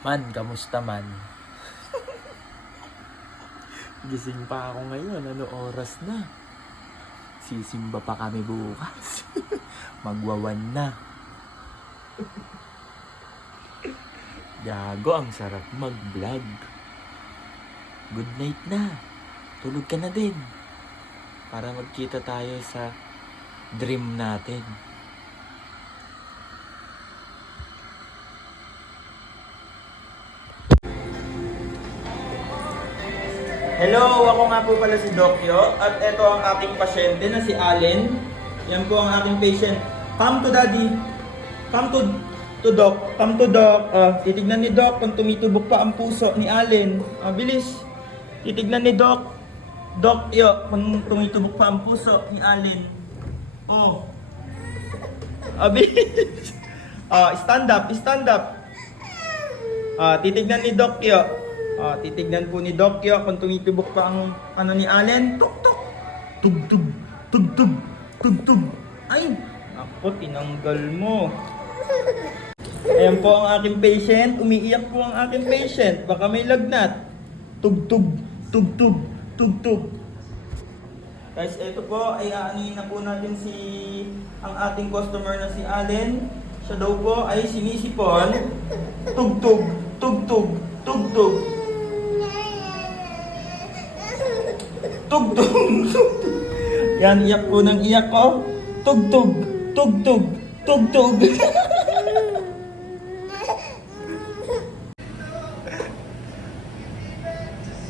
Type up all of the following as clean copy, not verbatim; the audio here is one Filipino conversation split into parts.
Man, kamusta man? Gising pa ako ngayon. Ano oras na? Sisimba pa kami bukas. Magwawan na. Gago, ang sarap mag-vlog. Good night na. Tulog ka na din. Para magkita tayo sa dream natin. Hello, ako nga po pala si Dokyo at ito ang aking pasyente na si Allen. Yan po ang aking patient. Come to daddy. Come to Doc. Come to Doc. Titignan ni Doc kung tumitubok pa ang puso ni Allen. Bilis. Titignan ni Doc. Dokyo kung tumitubok pa ang puso ni Allen. Bilis. Stand up. Stand up. Titignan ni Dokyo. Titignan po ni Dokyo kung tumitubok pa ang ano ni Allen. Tuk-tuk. Tug-tug. Tug-tug. Tug-tug. Ay! Ako, tinanggal mo. Ayan po ang aking patient. Umiiyak po ang aking patient. Baka may lagnat. Tug-tug. Tug-tug. Tug-tug. Guys, ito po ay aanuhin na po natin ang ating customer na si Allen. Siya daw po ay sinisipon. Tug-tug. Tug-tug. Tug-tug. Tugtog, tugtog. Yan, iyak po ng iyak ko. Tugtog, tugtog, tugtog.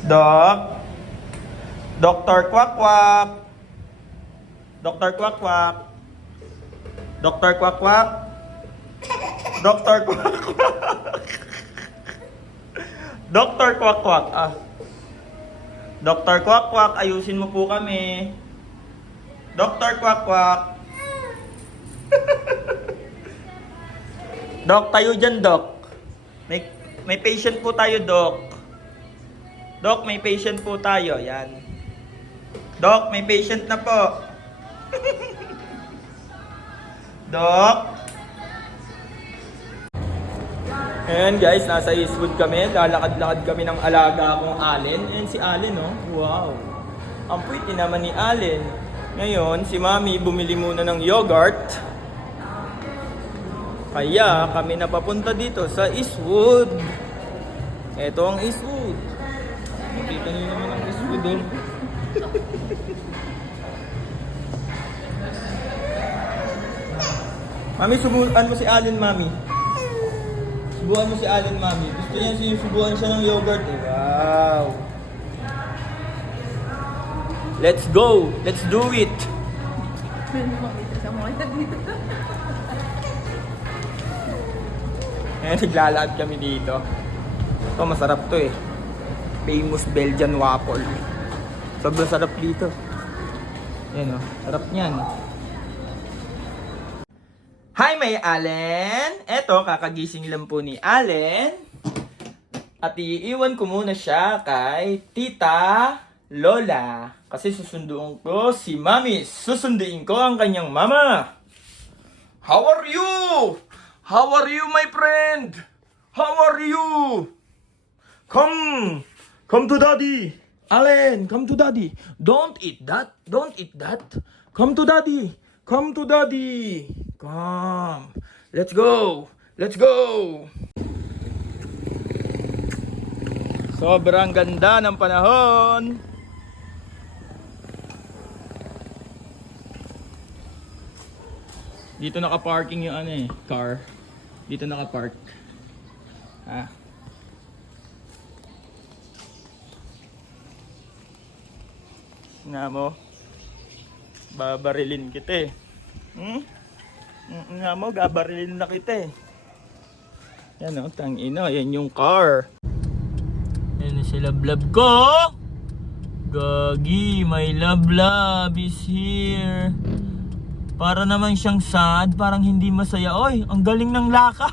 Doc. Dr. Quack-Quack. Dr. Quack-Quack. Dr. Quack-Quack. Dr. Quack-Quack. Dr. Quack-Quack. Dr. Quack-Quack, ayusin mo po kami. Dr. Quack-Quack. Doc, tayo dyan, Doc. May patient po tayo, Doc. Doc, may patient po tayo. Yan. Doc, may patient na po. Doc. Ayan guys, nasa Eastwood kami. Lalakad-lakad kami ng alaga kong Allen. Ayan si Allen, oh. Wow. Ang pretty naman ni Allen. Ngayon, si Mami bumili muna ng yogurt. Kaya kami napapunta dito sa Eastwood. Ito ang Eastwood. Makita niyo naman ang Eastwood, oh. Mami, subuan mo si Allen, Mami. Subuan mo si Allen, Mami. Gusto niya sinusubuan siya ng yogurt, eh. Wow. Let's go. Let's do it. Naglalakad kami dito. Ito, masarap to, eh. Famous Belgian waffle. Sobrang sarap dito. Yan, oh. Sarap niyan. Hi, May Allen! Eto, kakagising lang po ni Allen. At iiwan ko muna siya kay Tita Lola. Kasi susunduin ko si Mami. Susunduin ko ang kanyang mama. How are you? How are you, my friend? How are you? Come! Come to daddy! Allen, come to daddy. Don't eat that. Don't eat that. Come to daddy. Come to daddy. Come. Let's go. Let's go. Sobrang ganda ng panahon. Dito naka-parking yung car. Dito naka-park. Nga mo. Babarilin kita, eh. Nga mo, gabarilin na kita, eh. Yan, oh, tangina. Yan yung car. Yan na sila, love ko. Gagi, my love is here. Para naman siyang sad, parang hindi masaya. Oy, ang galing ng lakad.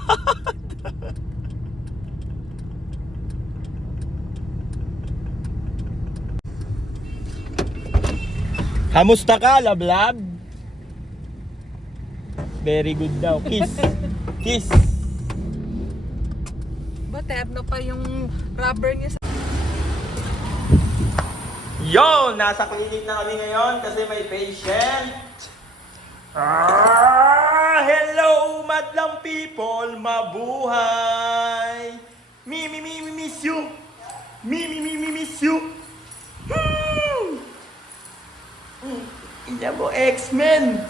Kamusta ka, love? Very good daw. Kiss. Kiss. Naku, terno pa yung rubber niya sa... Yo! Nasa clinic na kami ngayon kasi may patient. Hello, madlang people! Mabuhay! Miss you! Miss you! Ina mo, X-Men!